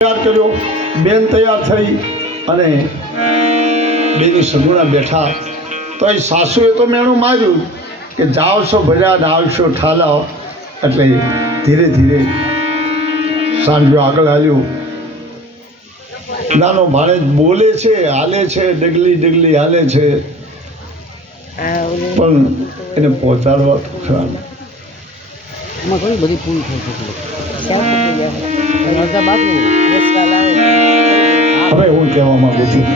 તૈયાર કર્યો, બેન તૈયાર થઈ અને બેની સગુણા બેઠા. તો એ સાસુએ તો મેણું માર્યું કે જાવશો ભર્યા ને આવશો ઠાલા. એટલે ધીરે ધીરે સાંજો આગળ આવ્યું. નાનો ભાણેજ બોલે છે, હાલે છે, ડગલી ડગલી હાલે છે, પણ એને પહોંચાડવા તો ખરા. ઘણી બધી પૂરી થઈ હવે હું કહેવા માંગુ છું,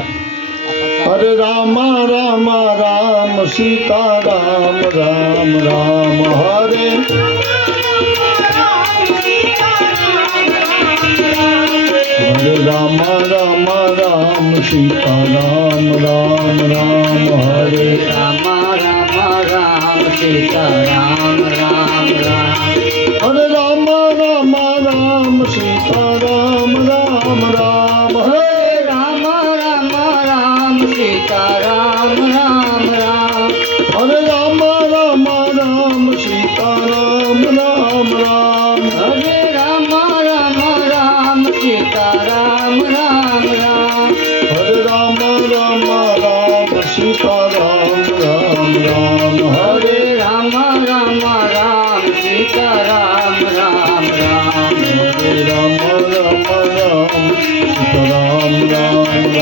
હરે રામ રામ રામ સીતા રામ રામ રામ હરે. હરે રામ રામ રામ સીતા રામ રામ રામ હરે. રામ રામ રામ સીતા રામ રામ રામ. હરે રામ રામ રામ સીતા રામ રામ રામ હરે. રામ રામ રામ સીતા રામ રામ રામ. હરે રામ રામ રામ સીતા રામ રામ રામ. હરે રામ રામ રામ સીતા રામ રામ રામ. હરે રામ રામ રામ સીતા રામ રામ રામ હરે. હરે રામ રામ રામ સીતા રામ રામ રામ. હરે રામ રામ રામ સીતા રામ રામ રામ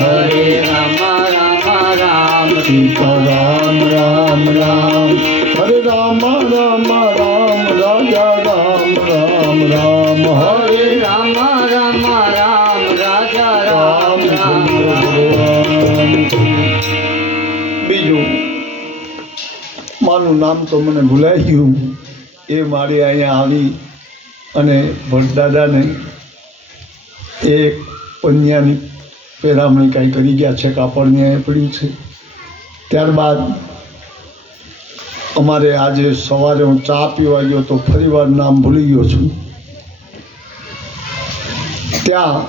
હરે. હરે રામ રામ રામ સીતા રામ રામ રામ. હરે રામ રામ રામ રાજા રામ રામ રામ હરે. હરે રામ રામ રામ રાજા રામ રામ રામ. બીજું મારું નામ તો મને ભૂલાઈ ગયું. એ મારી અહીંયા આવી અને ભટદાદાને એ પન્યાની પેરામણી કાંઈ કરી ગયા છે, કાપડની અહીંયા પડ્યું છે. ત્યારબાદ અમારે આજે સવારે હું ચા પીવા ગયો તો ફરીવાર નામ ભૂલી ગયો છું. ત્યાં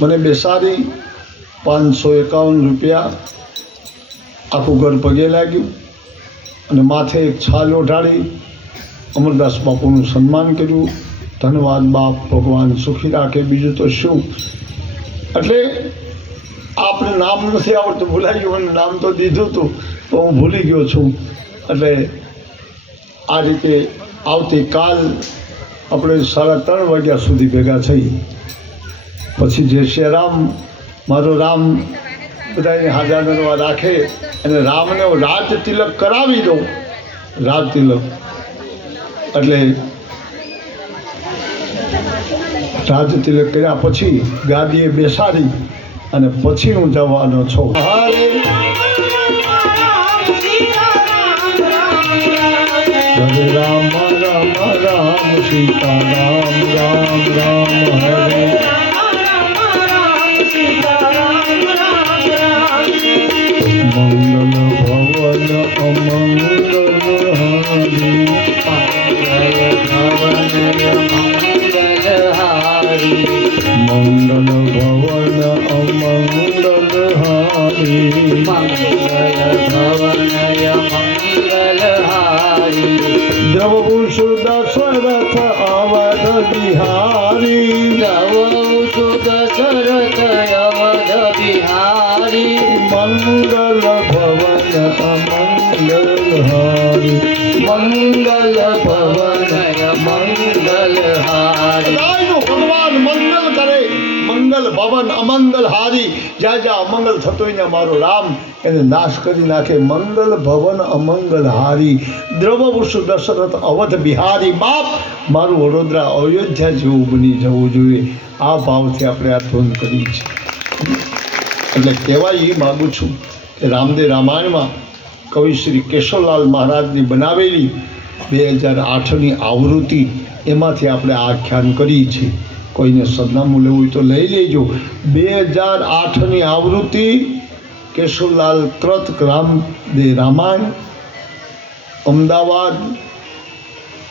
મને બેસાડી 551 રૂપિયા આખું ઘર પગે લાગ્યું અને માથે એક છાલ ઓઢાડી અમરદાસ બાપુનું સન્માન કર્યું. ધન્યવાદ બાપ, ભગવાન સુખી રાખે, બીજું તો શું. એટલે આપણે નામ નથી આવડતું, ભૂલાઈ ગયું. મને નામ તો દીધું હતું તો હું ભૂલી ગયો છું. એટલે આ રીતે આવતીકાલ આપણે 3:30 વાગ્યા સુધી ભેગા થઈ. પછી જય શ્રી રામ, મારો રામ બધાને હાજર નરવા રાખે અને રામને હું રાજ તિલક કરાવી દઉં. રાજ તિલક એટલે રાજ તિલક કર્યા પછી ગાદીએ બેસાડી અને પછી હું જવાનો છું. હરે રામ રામ રામ સીતા રામ રામ રામ હરે. મંગલ ભવન અમંગલ હારી. મંગલ ભવન અમંગલ હારી. દ્રવભૂષ દશરથ અવધ બિહારી. મંગલ ભવન અમંગલ હારી. મંગલ ભવન મંગલ હારી. ભગવાન મંગલ કરે, મંગલ ભવન અમંગલ હારી. જ્યાં જ્યાં અમંગલ થતો હોય ત્યાં મારો રામ એને નાશ કરી નાખે. મંગલ ભવન અમંગલ હારી. દ્રવવૃષ દશરથ અવધ બિહારી. બાપ મારું વડોદરા અયોધ્યા જેવું બની જવું જોઈએ. આ ભાવથી આપણે આ ધૂન કરી છે. એટલે કહેવાય એ માગું છું કે રામદેવ રામાયણમાં કવિ શ્રી કેશવલાલ મહારાજની બનાવેલી 2008ની આવૃત્તિ એમાંથી આપણે આખ્યાન કરી છે. કોઈને સરનામું લેવું હોય તો લઈ લેજો. 2008ની આવૃત્તિ કેશવલાલ કૃત રામદેવ રામાયણ, અમદાવાદ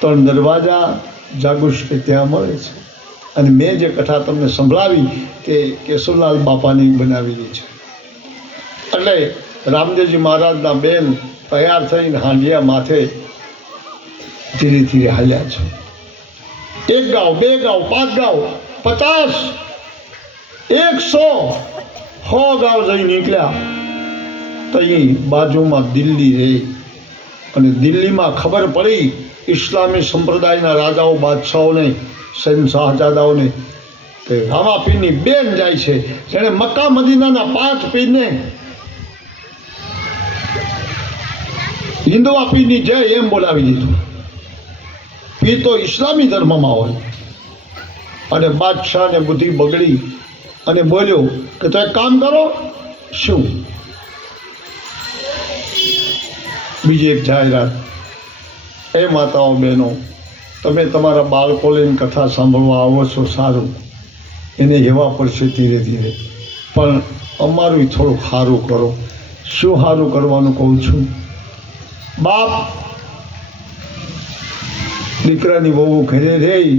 3 દરવાજા જાગુષ્ટે ત્યાં મળે છે. અને મેં જે કથા તમને સંભળાવી તે કેશવલાલ બાપાની બનાવેલી છે. એટલે રામદેવજી મહારાજના બેન તૈયાર થઈને હાંડિયા માથે ધીરે ધીરે હાલ્યા છે. 1 ગાવ 2 ગાવ 5 ગાવ 50 100 ગાંવ જઈ નીકળ્યા તો અહીં બાજુમાં દિલ્હી રહી અને દિલ્હીમાં ખબર પડી ઇસ્લામી સંપ્રદાયના રાજાઓ બાદશાહોને શહેનશાહજાદાઓને કે રામાપીરની બેન જાય છે જેણે મક્કા મદીનાના 5 પીરને હિન્દુઆ પીરની જય એમ બોલાવી દીધું. પીર તો ઇસ્લામી ધર્મમાં હોય. અને બાદશાહને બુદ્ધિ બગડી અને બોલ્યો કે તો એક કામ કરો. શું? બીજી એક જાહેરાત, એ માતાઓ બહેનો, તમે તમારા બાળકો લઈને કથા સાંભળવા આવો છો સારું, એને હેવા પડશે ધીરે ધીરે, પણ અમારું થોડું સારું કરો. શું સારું કરવાનું કહું છું? બાપ દીકરાની વહુ ઘરે રહી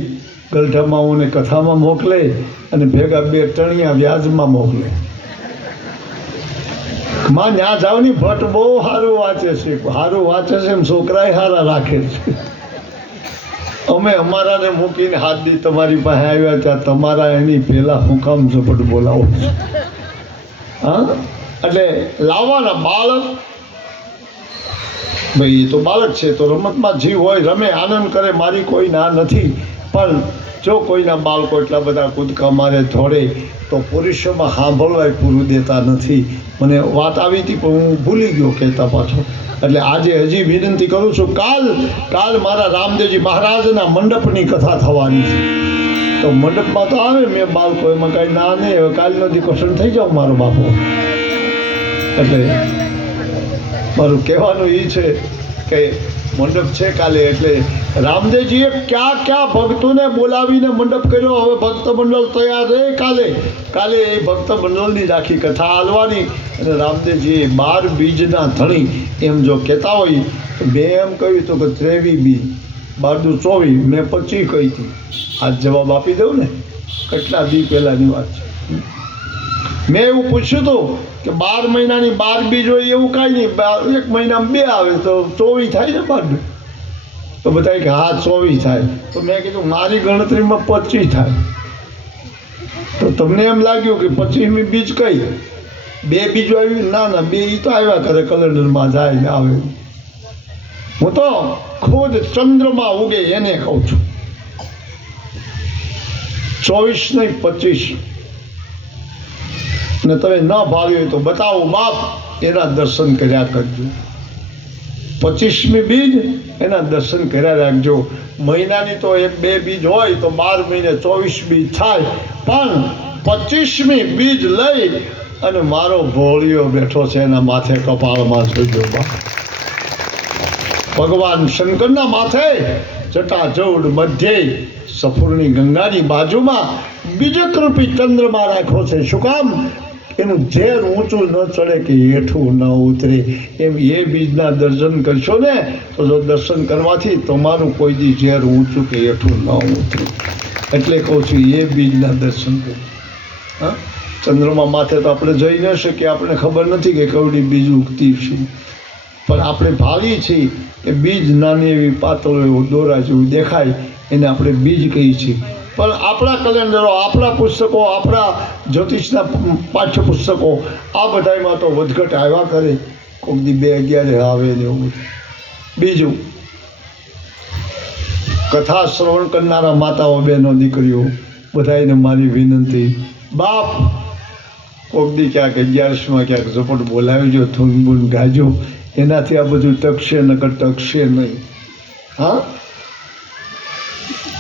ગલઢામાઓને કથામાં મોકલે અને ભેગા 2 ટણિયા વ્યાજમાં મોકલે. માં ત્યાં જાવ ની ભટ્ટ બહુ સારું વાંચે છે, સારું વાંચે છે એમ છોકરાએ સારા રાખે છે. અમે અમારાને મૂકીને હાથ દી તમારી પાસે આવ્યા ત્યાં તમારા એની પહેલા હું કામ ઝપટ બોલાવો છું? હા, એટલે લાવવાના બાળક. ભાઈ એ તો બાળક છે તો રમતમાં જીવ હોય, રમે આનંદ કરે, મારી કોઈ ના નથી. પણ જો કોઈના બાળકો એટલા બધા કૂદકા મારે ધોડે તો પુરુષોમાં સાંભળવાય પૂરું દેતા નથી. મને વાત આવી હતી પણ હું ભૂલી ગયો કહેતા પાછો. એટલે આજે હજી વિનંતી કરું છું, કાલ મારા રામદેવજી મહારાજના મંડપની કથા થવાની છે. તો મંડપમાં તો આવે મેં બાળકો, એમાં કાંઈ ના નહીં. હવે કાલનો દી ક્વેશ્ચન થઈ જાવ મારો બાપો. એટલે મારું કહેવાનું એ છે કે મંડપ છે કાલે, એટલે રામદેવજીએ ક્યાં ભક્તોને બોલાવીને મંડપ કર્યો. હવે ભક્ત મંડળ તૈયાર રહે. કાલે એ ભક્ત મંડળની જ આખી કથા હાલવાની. અને રામદેવજીએ 12 બીજના ધણી એમ જો કહેતા હોય તો મેં એમ કહ્યું તો કે 23 બીજ, 12 દુ 24, મેં 25 કહી હતી. આજ જવાબ આપી દઉં ને, કેટલા દી પહેલાંની વાત છે. મેં એવું પૂછ્યું હતું કે 12 મહિનાની 12 બીજ હોય એવું કાંઈ નહીં, 1 મહિનામાં 2 આવે તો 24 થાય ને 12. તો બધાએ કે હા 24 થાય. તો મેં કીધું મારી ગણતરીમાં 25 થાય. તો તમને એમ લાગ્યું કે 25મી બીજ કઈ 2 બીજો આવી? ના 2 એ તો આવ્યા કરે, કેલેન્ડરમાં જાય ને આવે. હું તો ખુદ ચંદ્રમાં ઉગે એને કહું છું. 24 નહીં 25. ને તમે ન ભાવ્યું હોય તો બતાવો બાપ, એના દર્શન કર્યા કરજો. 25મી બીજ એના દર્શન કર્યા રાખજો. મહિનાની તો 1-2 બીજ હોય તો 12 મહિને 24 બીજ થાય. પણ 25મી બીજ લઈ અને મારો ભોળિયો બેઠો છે એના માથે કપાળમાં જોજો બાપ. ભગવાન શંકરના માથે જટાજૌડ મધ્યે સફુરની ગંગાની બાજુમાં બીજકરૂપી ચંદ્રમાં રાખ્યો છે. શું કામ? એનું ઝેર ઊંચું ન ચડે કે હેઠું ન ઉતરે. એમ એ બીજના દર્શન કરશો ને તો જો દર્શન કરવાથી તમારું કોઈ દી ઝેર ઊંચું કે હેઠું ન ઉતરે. એટલે કહું છું એ બીજના દર્શન કરજો. હા, ચંદ્રમા માથે તો આપણે જઈ ન શકીએ, આપણે ખબર નથી કે કવડી બીજ ઉગતી છે. પણ આપણે ભાવી છીએ કે બીજ નાની એવી પાતળો એવો દોરા જેવું દેખાય એને આપણે બીજ કહીએ છીએ. પણ આપણા કેલેન્ડરો, આપણા પુસ્તકો, આપણા જ્યોતિષના પાઠ્યપુસ્તકો આ બધામાં તો વધઘટ આવ્યા કરે. કોઈક દી 2-11 આવે ને એવું. બીજું, કથા શ્રવણ કરનારા માતાઓ, બહેનો, દીકરીઓ બધાને મારી વિનંતી, બાપ કોઈક દી ક્યાંક 11માં ક્યાંક ઝપટ બોલાવજો, થૂનબૂન ગાજો. એનાથી આ બધું ટકશે નકર ટકશે નહીં. હા,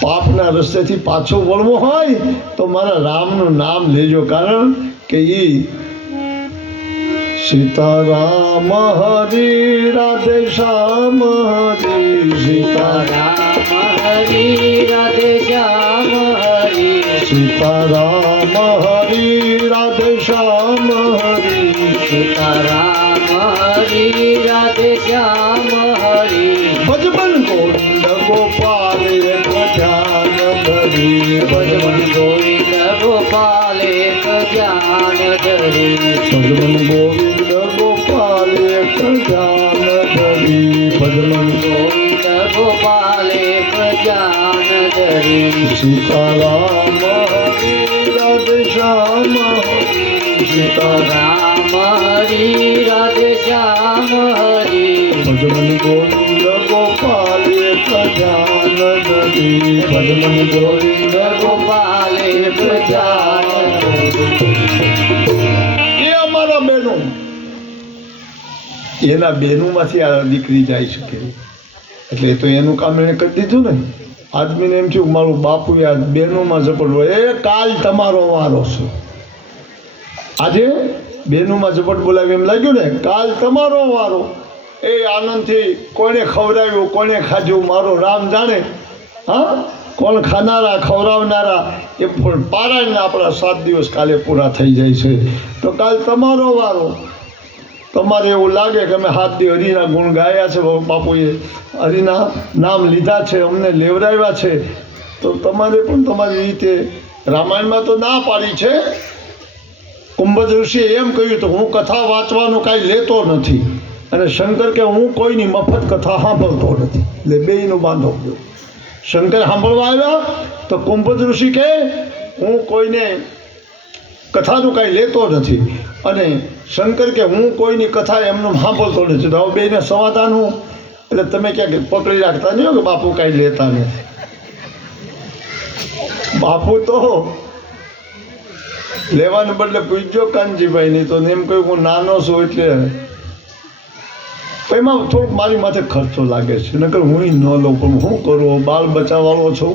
પાપના રસ્તેથી પાછો વળવો હોય તો મારા રામનું નામ લેજો. કારણ કે એ સીતારામ હરિ રાધે શ્યામ હરિ, સીતારામ હરિ રાધે શ્યામ હરિ, સીતારામ હરિ રાધે શ્યામ હરિ, સીતારામ હરિ રાધે શ્યામ હરિ. ભજમન ગોવિંદ ગોપાલ ધ્યાન ધરી, ભજમન ગોવિંદ ગોપાલ ધ્યાન ધરી, ભજમન ગોવિંદ ગોપાલ ધ્યાન ધરી, ભજમન ગોવિંદ ગોપાલ ધ્યાન ધરી. સીતારામ સીતારામ હરી રાધે શ્યામ હરી ભજમન ગોવિંદ ગોપાલ એક ધ્યાન નદી ભજમન ગોવિંદ ગોપાલ એક ધ્યાન એ અમારા બહેનો એના બહેનોમાંથી આ દીકરી જાય શકે એટલે એ તો એનું કામ એને કરી દીધું ને આદમીને એમ થયું મારું બાપુ આ બહેનોમાં ઝપટ હોય એ કાલ તમારો વારો છે આજે બહેનોમાં ઝપટ બોલાવી એમ લાગ્યું ને કાલ તમારો વારો એ આનંદથી કોને ખવડાવ્યું કોને ખાધું મારો રામ જાણે હા કોણ ખાનારા ખવડાવનારા એ પણ પારાયણના આપણા 7 દિવસ કાલે પૂરા થઈ જાય છે તો કાલ તમારો વારો તમારે એવું લાગે કે અમે 7 દી હરિના ગુણ ગાયા છે બાપુએ હરિના નામ લીધા છે અમને લેવડાવ્યા છે તો તમારે પણ તમારી રીતે રામાયણમાં તો ના પાડી છે કુંભજ ઋષિએ એમ કહ્યું તો હું કથા વાંચવાનું કાંઈ લેતો નથી અને શંકર કે હું કોઈની મફત કથા સાંભળતો નથી એટલે બેયનો બાંધો ગયો શંકર સાંભળવા આવ્યા તો કુંભજ ઋષિ કે હું કોઈને કથાનું કાંઈ લેતો નથી અને શંકર કે હું કોઈની કથા એમનું સાંભળતો નથી તો હવે બેને સમાધાન હું એટલે તમે ક્યાંક પકડી રાખતા નહીં કે બાપુ કાંઈ લેતા નથી બાપુ તો લેવાને બદલે પૂછજો કાનજીભાઈ નહીં તો એમ કહ્યું હું નાનો છું એટલે એમાં થોડુંક મારી માથે ખર્ચો લાગે છે નકર હું ન લઉં પણ હું કરું બાળ બચાવવાળો છું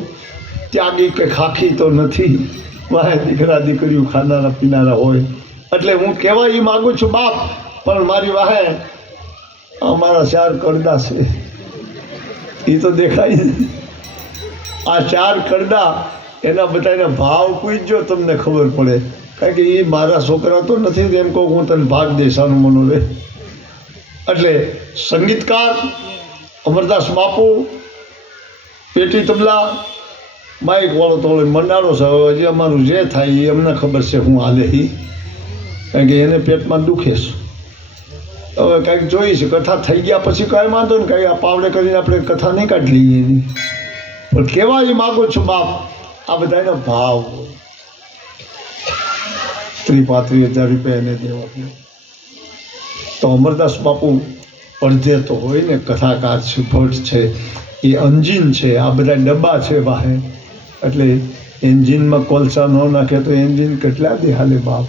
ત્યાગી કે ખાખી તો નથી વાહે દીકરા દીકરીઓ ખાનારા પીનારા હોય એટલે હું કહેવા એ માગું છું બાપ પણ મારી વાહે અમારા 4 કરડા છે એ તો દેખાય ને આ 4 કરડા એના બધાના ભાવ પૂછજો તમને ખબર પડે કારણ કે એ મારા છોકરા તો નથી એમ કહું હું તને ભાગ દેશાનું મનો રે એટલે સંગીતકાર અમરદાસ બાપુ પેટી તબલા માઇક વાળો તો મંડાણો છે હવે હજી અમારું જે થાય એ અમને ખબર છે હું હાલે એ કારણ કે એને પેટમાં દુખે છે હવે કાંઈક જોઈએ છે કથા થઈ ગયા પછી કાંઈ વાંધો ને કાંઈ આ પાવડે કરીને આપણે કથા નહીં કાઢી લઈએ એની પણ કહેવા એ માગું છું બાપ આ બધાનો ભાવ 30-35 હજાર રૂપિયા એને દેવા તો અમરદાસ બાપુ અડધે તો હોય ને કથાકાર છે ભટ્ટ છે એ અંજીન છે આ બધા ડબ્બા છે વાહે એટલે એન્જિનમાં કોલસા ન નાખે તો એન્જિન કેટલા દે હાલે બાપ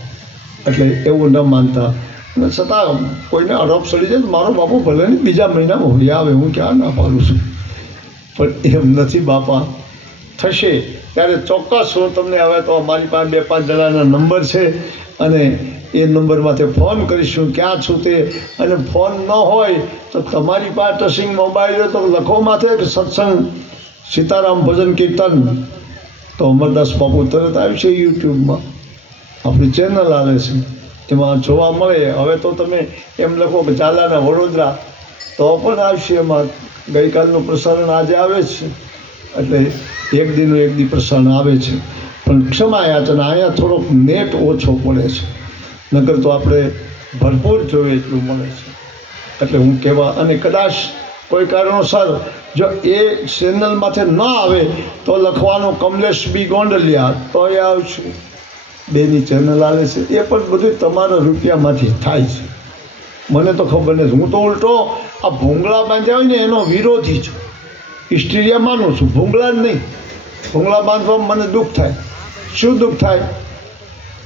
એટલે એવું ન માનતા અને છતાં કોઈને આરોપ સડી જાય મારો બાપુ ભલે ને બીજા મહિનામાં હોળી આવે હું ક્યાં ના પાડું છું પણ એમ નથી બાપા થશે ત્યારે ચોક્કસ હું તમને હવે તો મારી પાસે 2-5 જણાના નંબર છે અને એ નંબરમાંથી ફોન કરીશું ક્યાં છું તે અને ફોન ન હોય તો તમારી પાસે ટચિંગ મોબાઈલ હોય તો લખો માથે કે સત્સંગ સીતારામ ભજન કીર્તન તો અમરદાસ બાપુ તરત આવશે યુટ્યુબમાં આપણી ચેનલ આવે છે એમાં જોવા મળે હવે તો તમે એમ લખો કે ઝાલાના વડોદરા તો પણ આવશે એમાં ગઈકાલનું પ્રસારણ આજે આવે છે એટલે એક દીનું એક દી પ્રસારણ આવે છે પણ ક્ષમા યાચના અહીંયા થોડોક નેટ ઓછો પડે છે નકર તો આપણે ભરપૂર જોઈએ એટલું મળે છે એટલે હું કહેવા અને કદાચ કોઈ કારણોસર જો એ ચેનલમાંથી ન આવે તો લખવાનું કમલેશ બી ગોંડલિયા તો એ આવશે બેની ચેનલ આવે છે એ પણ બધું તમારા રૂપિયામાંથી થાય છે મને તો ખબર નથી હું તો ઉલટો આ ભૂંગળા બાંધ્યા હોય ને એનો વિરોધી છું હિસ્ટ્રીયા માનું છું ભૂંગળા જ નહીં ભૂંગળા બાંધવામાં મને દુઃખ થાય શું દુઃખ થાય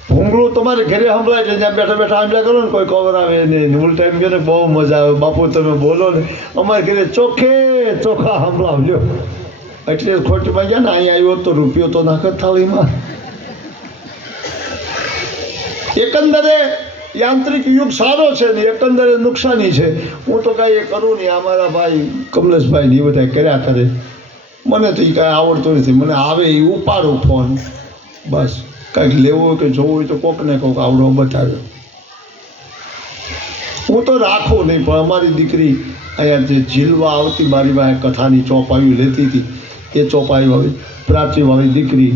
ભૂંગળું તમારે ઘરે સંભળાય છે જ્યાં બેઠા બેઠા આંબલા કરો ને કોઈ કવર આવે નહીં ઉલટા એમ કહે ને બહુ મજા આવે બાપુ તમે બોલો ને અમારે ઘરે ચોખ્ખા સંભળાવજો એટલે ખોટીમાં ગયા ને અહીંયા આવ્યો તો રૂપિયો તો નાખત થાળીમાં એકંદરે યાંત્રિક યુગ સારો છે ને એકંદરે નુકસાની છે હું તો કાંઈ એ કરું નહીં અમારા ભાઈ કમલેશભાઈ ને એ બધા કર્યા કરે મને તો એ કાંઈ આવડતું નથી મને આવે એ ઉપાડું ફોન બસ કાંઈક લેવું હોય કે જોવું હોય તો કોકને કોક આવડો બતાવ્યો હું તો રાખું નહીં પણ અમારી દીકરી અહીંયા જે ઝીલવા આવતી મારી પાસે કથાની ચોપાઈઓ લેતી હતી એ ચોપાઈવાળી પ્રાચીવાળી દીકરી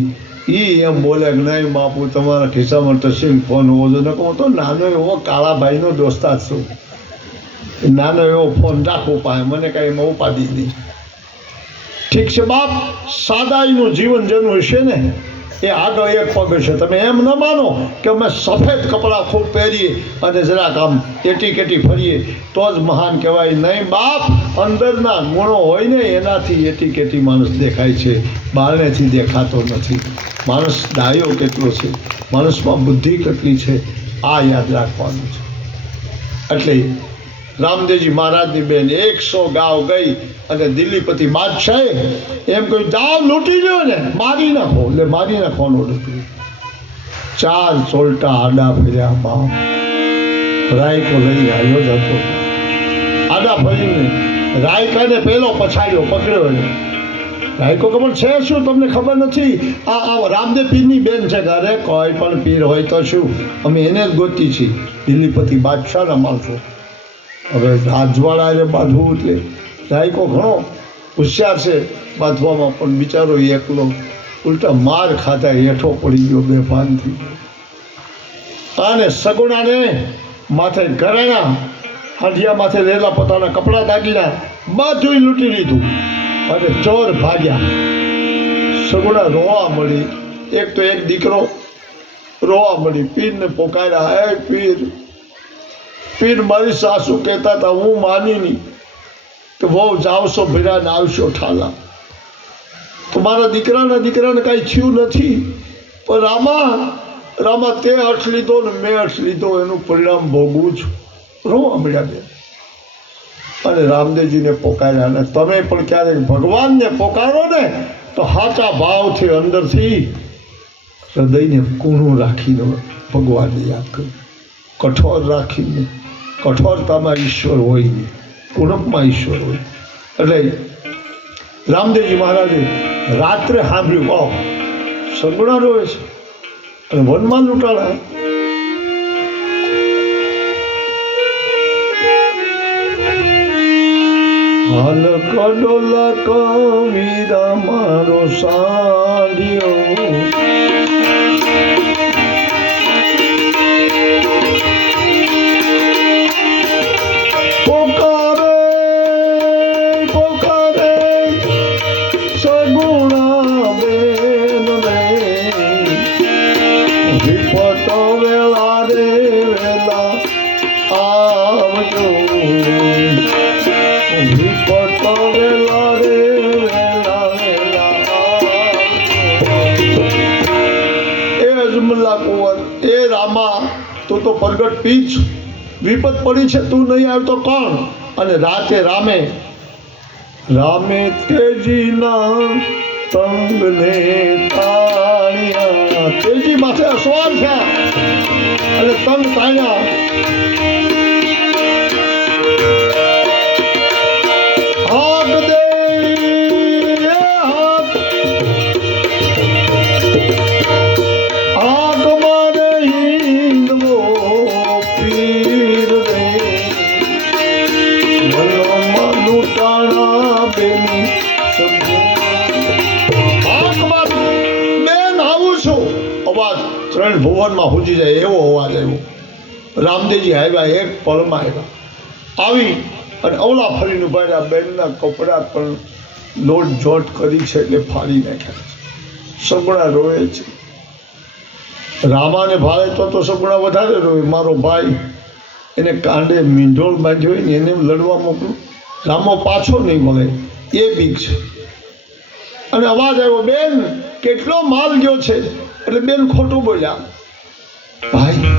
એ એમ બોલે કે નહીં બાપુ તમારા ખિસ્સામાં ટચિંગ ફોન હોવો જોઈએ હું તો નાનો એવો કાળાભાઈનો દોસ્તાર છું નાનો એવો ફોન રાખવો પાસે મને કાંઈ એમાં ઉપાડી નહીં ઠીક છે બાપ સાદાઈનું જીવન જેનું હશે ને એ આગળ એક પગ છે. તમે એમ ન માનો કે અમે સફેદ કપડાં ખૂબ પહેરીએ અને જરાક આમ એટી કેટી ફરીએ તો જ મહાન કહેવાય. નહીં બાપ, અંદરના ગુણો હોય ને એનાથી એટી કેટી માણસ દેખાય છે, બહારનેથી દેખાતો નથી. માણસ ડાયો કેટલો છે, માણસમાં બુદ્ધિ કેટલી છે, આ યાદ રાખવાનું છે. એટલે રામદેવજી મહારાજની બેન 100 ગાવ ગઈ અને દિલ્હીપતિ બાદશાહે એમ કહ્યું, જાઓ લૂંટી લો ને, મારી નાખો. એટલે મારી નાખવાનો ઓર્ડર કર્યો. 4 ચોલટા આડા ફર્યા બાપ. રાયકો લઈ આવ્યો જ હતો. આડા ફરીને રાયકાને પેલો પછાડ્યો, પકડ્યો. એને રાયકો ખબર છે શું તમને ખબર નથી? આ રામદેવ પીરની બેન છે. ઘરે કોઈ પણ પીર હોય તો શું, અમે એને જ ગોતી છીએ. દિલ્હીપતિ બાદશાહના માણસો. હવે રાજવાળાને બાંધવું એટલે રાયકો ઘણો હોશિયાર છે બાંધવામાં, પણ બિચારો એકલો ઉલટા માર ખાતા હેઠો પડી ગયો, બેભાન થઈ ગયો. અને સગુણાને માથે ઘરેણા, હાંડિયા માથે રહેલા પોતાના કપડાં દાગીના બધું લૂંટી લીધું અને ચોર ભાગ્યા. સગુણા રોવા મળી. એક તો એક દીકરો રોવા મળી. પીરને પોકાર્યા, હે પીર, પીર મારી સાસુ કહેતા હતા, હું માની નહીં કે બહુ જાવશો ભીરા ને આવશો ઠાલા. તો મારા દીકરાને કાંઈ થયું નથી, પણ રામા તે અર્થ લીધો ને મેં અર્થ લીધો, એનું પરિણામ ભોગવું છું. રોવા મળ્યા બેન. અને રામદેવજીને પોકાર્યા. અને તમે પણ ક્યારેક ભગવાનને પોકારો ને તો સાચા ભાવથી અંદરથી હૃદયને કૂણું રાખીને ભગવાનને યાદ કર્યું. કઠોર રાખીને, કઠોરતામાં ઈશ્વર હોય નહીં, કુણપમાં ઈશ્વર હોય. એટલે રામદેવજી મહારાજે રાત્રે સાંભળ્યું, સગુણા રોવે છે અને વનમાં લૂંટાણા. હાલ કડોલા કમીરા મારો સાડિયો, તું તો પ્રગટ પીછ, વિપત પડી છે, તું નહીં આવ્યો તો કોણ? અને રાતે રામે તેજીના તંગને તાણ્યા. તેજી માથે અસવાર થયા અને તંગ તાણ્યા. હાક દે ભુવનમાં હુજી જાય એવો અવાજ આવ્યો. રામદેવજી આવ્યા, એક પળમાં આવી અને અવલા ફરીને ઉભા રહ્યા. બેનના કપડાં પણ લોટ જોટ કરી છે એટલે ફાડી નાખ્યા છે. સગુણા રોવે છે. રામાને ભાળે તો સગુણા વધારે રોવે. મારો ભાઈ, એને કાંડે મીંઢોળ બાંધ્યો હોય ને એને લડવા મોકલું, રામો પાછો નહીં મળે એ બીક છે. અને અવાજ આવ્યો, બેન કેટલો માલ ગયો છે. એટલે બેન ખોટું બોલ્યા, ભાઈ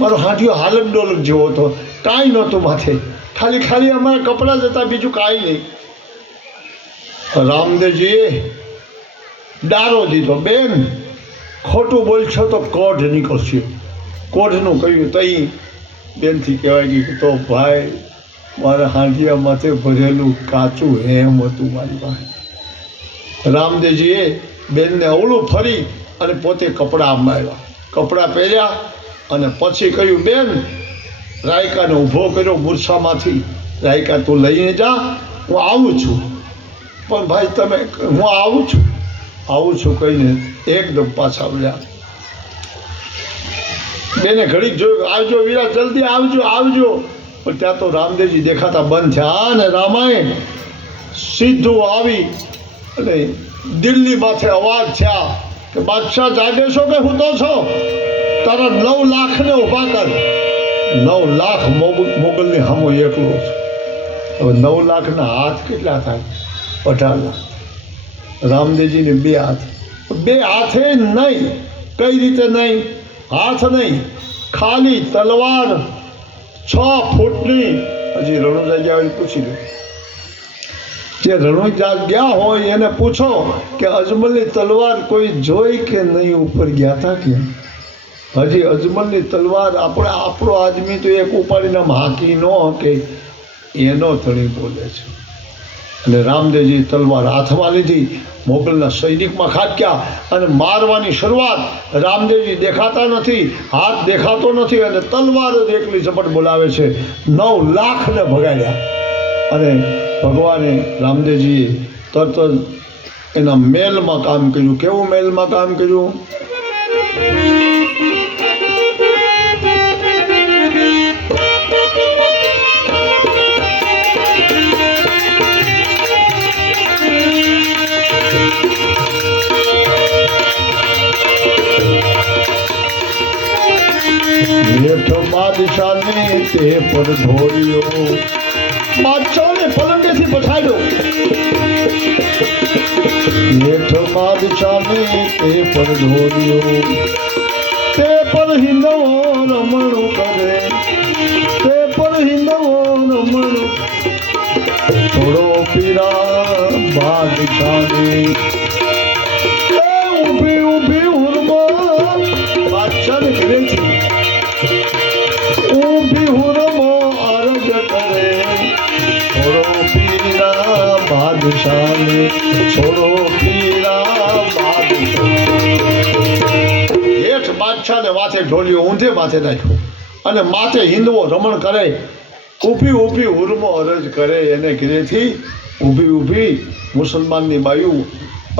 મારો હાંડિયો હાલક ડોલક જેવો હતો, કાંઈ નહોતું માથે, ખાલી અમારા કપડાં જ હતા, બીજું કાંઈ નહીં. રામદેવજીએ ડારો દીધો, બેન ખોટું બોલશો તો કોઢ નીકળશે. કોઢનું કહ્યું તઈ બેનથી કહેવાય કે તો ભાઈ મારા હાંડિયા માથે ભરેલું કાચું હેમ હતું મારી પાસે. રામદેવજીએ બેનને અવળું ફરી અને પોતે કપડાં અંબાવ્યા, કપડાં પહેર્યા અને પછી કહ્યું, બેન રાયકાને ઊભો કર્યો મૂર્છામાંથી. રાયકા તું લઈને જા, હું આવું છું. પણ ભાઈ તમે, હું આવું છું કહીને એકદમ પાછા વળ્યા. બેને ઘડીક જોયું, આવજો વીરા, જલ્દી આવજો. પણ ત્યાં તો રામદેવજી દેખાતા બંધ થયા. અને રામાએ સીધું આવી અને દિલ્હી માથે અવાજ થયા કે બાદશાહ જાગે છો કે હું તો છો, તારા 9 લાખને ઊભા કર. 9 લાખ મોગલની સામો એકલો છે. હવે 9 લાખના હાથ કેટલા થાય? 18 લાખ. રામદેવજીને 2 હાથ. 2 હાથે નહીં. કઈ રીતે નહીં? હાથ નહીં, ખાલી તલવાર 6 ફૂટની. હજી રણુજા ગયા હોય પૂછી લો. જે રણુજા ગયા હોય એને પૂછો કે અજમલની તલવાર કોઈ જોઈ કે નહીં? ઉપર ગયા હતા કે હજી અજમલની તલવાર આપણો આદમી તો એક ઉપાડીને આમ હાકી ન કે એનો ધણી બોલે છે. અને રામદેવજી તલવાર હાથમાં લીધી, મોગલના સૈનિકમાં ખાટક્યા અને મારવાની શરૂઆત. રામદેવજી દેખાતા નથી, હાથ દેખાતો નથી અને તલવાર જ એકલી ઝપટ બોલાવે છે. 9 લાખને ભગાડ્યા. અને ભગવાને રામદેવજીએ તરત જ એના મહેલમાં કામ કર્યું. કેવું મહેલમાં કામ કર્યું? જેઠ બાદશાહને તે પર ધોર્યો. બાદશાહને પલંગેથી પછાડ્યો. જેઠ બાદશાહને તે પર ધોર્યો. તે પર હિંદવો રમણ કરે. તે પર હિંદવો રમણ. થોડો પીરા બાદશાહને ઊભી ઊભી હુરમો. બાદશાહને ઘરેથી ઊભી હુરમો અરજ કરે. છોડો પીરા બાદશાહને. છોડો પીરા બાદશાહ. હેઠ બાદશાહને માથે ઢોલ્યો, ઊંધે માથે નાખ્યો અને માથે હિંદવો રમણ કરે. ઊભી ઊભી હુરમો અરજ કરે. એને ઘરેથી ઊભી ઊભી મુસલમાનની બાયુ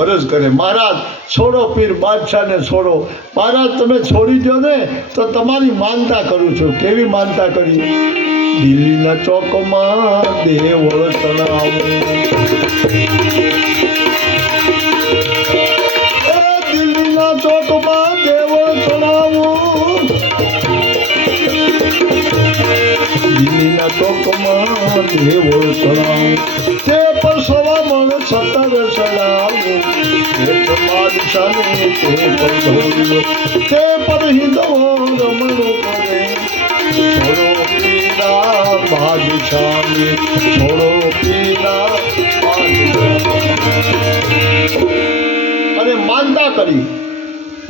અરજ કરે, મહારાજ છોડો પીર બાદશાહને છોડો. મહારાજ તમે છોડી દો ને તો તમારી માનતા કરું છું. કેવી માનતા કરી? દિલ્હીના ચોકમાં દેવળ તણાવું. દિલ્હીના ચોકમાં દેવળ તણાવું. દિલ્હીના ચોકમાં દેવળ તણાવું. તે પર સવામણ 17 ચડાવું. જેઠ બાદશાહને તે પર ધોર્યો. તે પર હિંદવો રમણ કરે. છોડો પીરા બાદશાહને. છોડો પીરા બાદશાહ. અને માનતા કરી.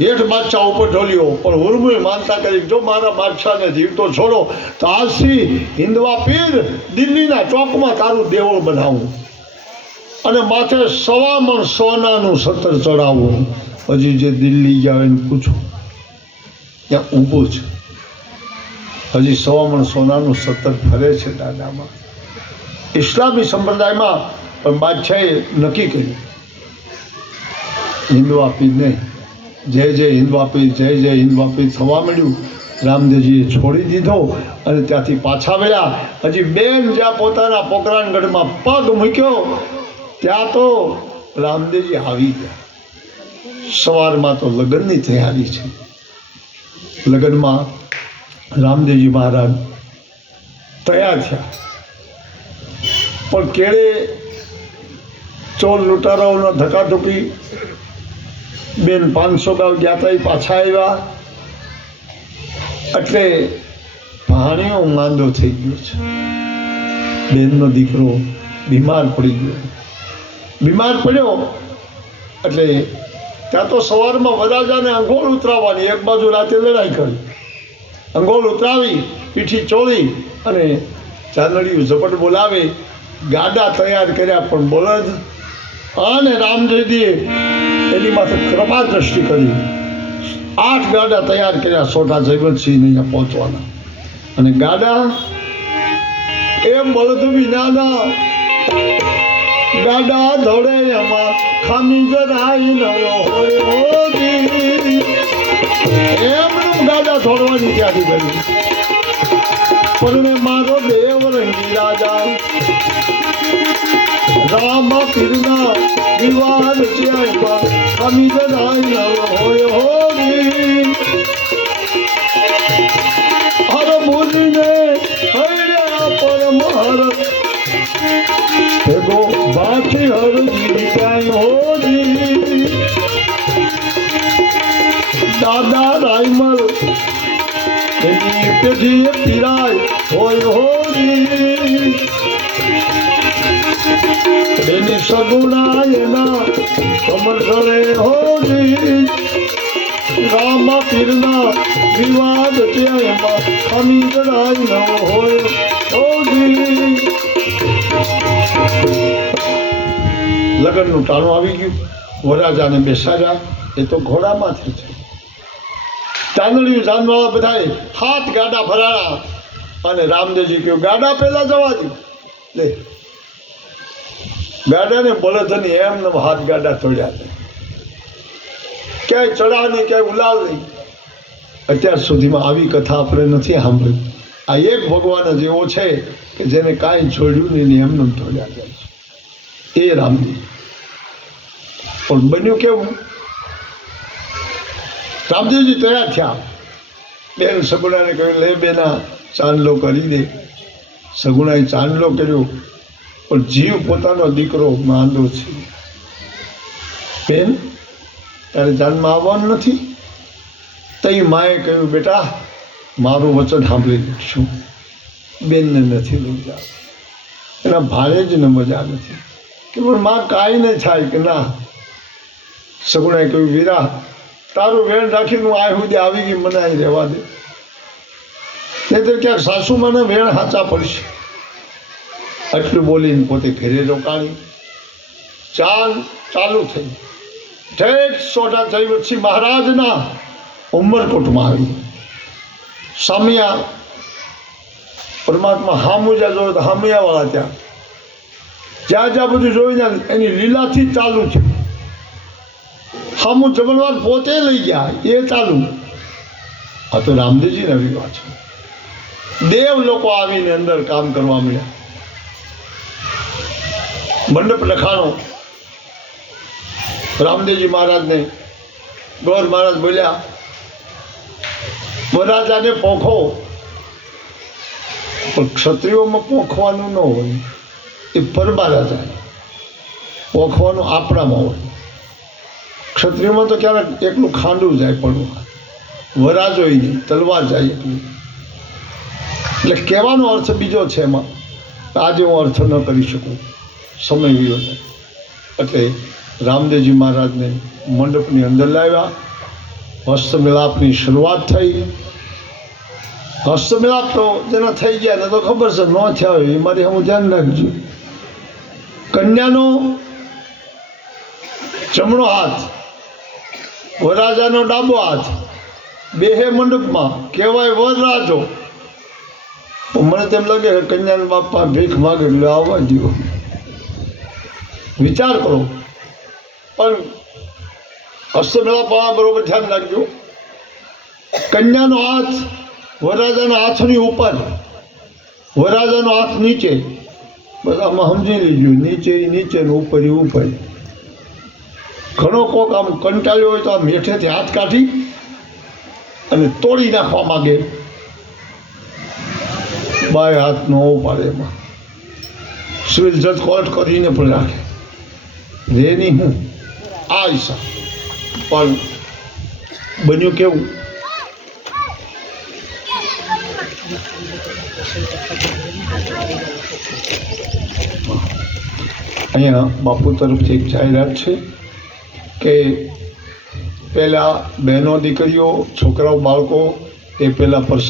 હેઠ બાદશાહ ઉપર ઢોલ્યો પણ હુરમુએ માનતા કરી, જો મારા બાદશાહને જીવતો છોડો તો આજથી હિંદવા પીર દિલ્હીના ચોકમાં તારું દેવળ બનાવું અને માથે 1.25 મણ સોનાનું સતર ચડાવવું. હજી જે દિલ્હી ગયા એને પૂછો, ત્યાં ઊભું છે, હજી 1.25 મણ સોનાનું સતર ફરે છે દાદામાં. ઇસ્લામી સંપ્રદાયમાં પણ બાદશાહે નક્કી કર્યું હિન્દવા પીરને જય જય હિન્દવા પીર, જય જય હિન્દવા પીર થવા મળ્યું. રામદેવજીએ છોડી દીધો અને ત્યાંથી પાછા વળ્યા. હજી બેન જ્યાં પોતાના પોકરાનગઢમાં પગ મૂક્યો ત્યાં તો રામદેવજી આવી ગયા. સવારમાં તો લગ્નની તૈયારી છે. લગ્નમાં રામદેવજી મહારાજ તૈયાર થયા પણ કેળે ચોર લૂંટારાઓના ધક્કાધુક્કી. બેન 500 ગાવ ગયા હતા, એ પાછા આવ્યા એટલે ભાણિયો માંદો થઈ ગયો છે. બેનનો દીકરો બીમાર પડી ગયો. બીમાર પડ્યો એટલે ત્યાં તો સવારમાં વરરાજાને અંગોળ ઉતરાવવાની. એક બાજુ રાતે લડાઈ કરી, અંગોળ ઉતરાવી, પીઠી ચોળી અને ચાંદડીયું ઝપટ બોલાવે. ગાડા તૈયાર કર્યા પણ બળદ અને રામદેવજીએ એની માથે કૃપા દ્રષ્ટિ કરી. 8 ગાડા તૈયાર કર્યા સોઢા જયવંતસિંહને અહીંયા પહોંચવાના. અને ગાડા એમ બળદ વિનાના ગાડા ધોળે એમાં ખામી જરાય ન હોય. એમનું ગાડા ધોળવાની તૈયારી કરી. પણ મારો દેવ રંગી રાજા રામ પીરના વિવાદ ત્યાં અમી જણાય હોય હોરી હર બોલીને હૈયા પરમ હરત ભેગો બાકી હરજી ત્યાં હોરી દાદા રાયમલ એની પેઢીએ પીરાય હોય હોરી એની સગુણા એના કમર કરે હોરી રામા પીરના વિવાદ ત્યાં એમાં ખામી જણાય ન હોય હોરી લગ્નનું ટાણું આવી ગયું વરરાજાને બેસાડ્યા એ તો ઘોડામાંથી છે ચાંદડીયું જાનવાળા બધાએ હાથ ગાડા ભરાણા અને રામદેવજી કહ્યું ગાડા પહેલા જવા દો લે ગાડાને બળદની એમને હાથ ગાડા તોડ્યા છે ક્યાંય ચડાવ નહીં ક્યાંય ઉલાલ નહીં અત્યાર સુધીમાં આવી કથા આપણે નથી સાંભળી આ એક ભગવાન જ એવો છે કે જેને કાંઈ છોડ્યું નહીં એમને તોડ્યા જાય છે એ રામજી પણ બન્યું કેવું રામદેવજી તૈયાર થયા બેન સગુણાને કહ્યું લે બેના ચાંદલો કરી દે સગુણાએ ચાંદલો કર્યો પણ જીવ પોતાનો દીકરો માંદો છે બેન તારે જાનમાં આવવાનું નથી તઈ માએ કહ્યું બેટા મારું વચન સાંભળી લીધું બેનને નથી લઈ જાવ એના ભારે જ ને મજા નથી કે પણ માં કાંઈ નહીં થાય કે ના સગુણાએ કહ્યું વીરા તારું વેણ રાખીને હું આ સુધી આવી ગઈ મને અહીં રહેવા દે નહીં તો ક્યાંક સાસુમાને વેણ હાચા પડશે આટલું બોલીને પોતે ઘરે રોકાણી ચાલ ચાલુ થઈ ઠેઠ સોઢા થઈ પછી મહારાજના ઉમરકોટમાં આવી સામિયા પરમાત્મા હામુજા જોયો તો હામિયાવાળા ત્યાં જ્યાં જ્યાં બધું જોઈને એની લીલાથી જ ચાલુ છે હામું જબરવાર પોતે લઈ ગયા એ ચાલુ આ તો રામદેવજીના વિવાહ છે દેવ લોકો આવીને અંદર કામ કરવા મળ્યા મંડપ લખાણો રામદેવજી મહારાજને ગોર મહારાજ બોલ્યા વરરાજાને પોખો પણ ક્ષત્રિયોમાં પોખવાનું ન હોય એ પરબા રાજા પોખવાનું આપણામાં હોય ક્ષત્રિયોમાં તો ક્યારેક એકલું ખાંડું જાય પડવું વરાજો નહીં તલવાર જાય એકલું એટલે કહેવાનો અર્થ બીજો છે એમાં આજે હું અર્થ ન કરી શકું સમય ગયો છે એટલે રામદેવજી મહારાજને મંડપની અંદર લાવ્યા હસ્તમિલાપની શરૂઆત થઈ હસ્તમિલાપ તો જેના થઈ ગયા ને તો ખબર છે ન થયા હોય એ મારી હું ધ્યાન રાખજો કન્યાનો જમણો હાથ વરરાજાનો ડાબો હાથ બેહે મંડપમાં કહેવાય વરરાજો મને તેમ લાગે કે કન્યાના બાપા ભીખ માગે એટલે આવવા દો વિચાર કરો પણ હસ્તમેળાપણા બરોબર ધ્યાન રાખજો કન્યાનો હાથ વરરાજાના હાથની ઉપર વરરાજાનો હાથ નીચે બધામાં સમજી લીધું નીચે નીચે ને ઉપર ઉપર ઘણો કોક આમ કંટાળ્યો હોય તો આમ હેઠેથી હાથ કાઢી અને તોડી નાખવા માગે બાય હાથ ન પાડે એમાં સિવિલ જજ કોર્ટ કરીને પણ રાખે રે નહીં હું આ હિસાબ પણ બન્યું કેવું અહીંયા બાપુ તરફથી એક જાહેરાત છે કે પહેલાં બહેનો દીકરીઓ છોકરાઓ બાળકો એ પહેલાં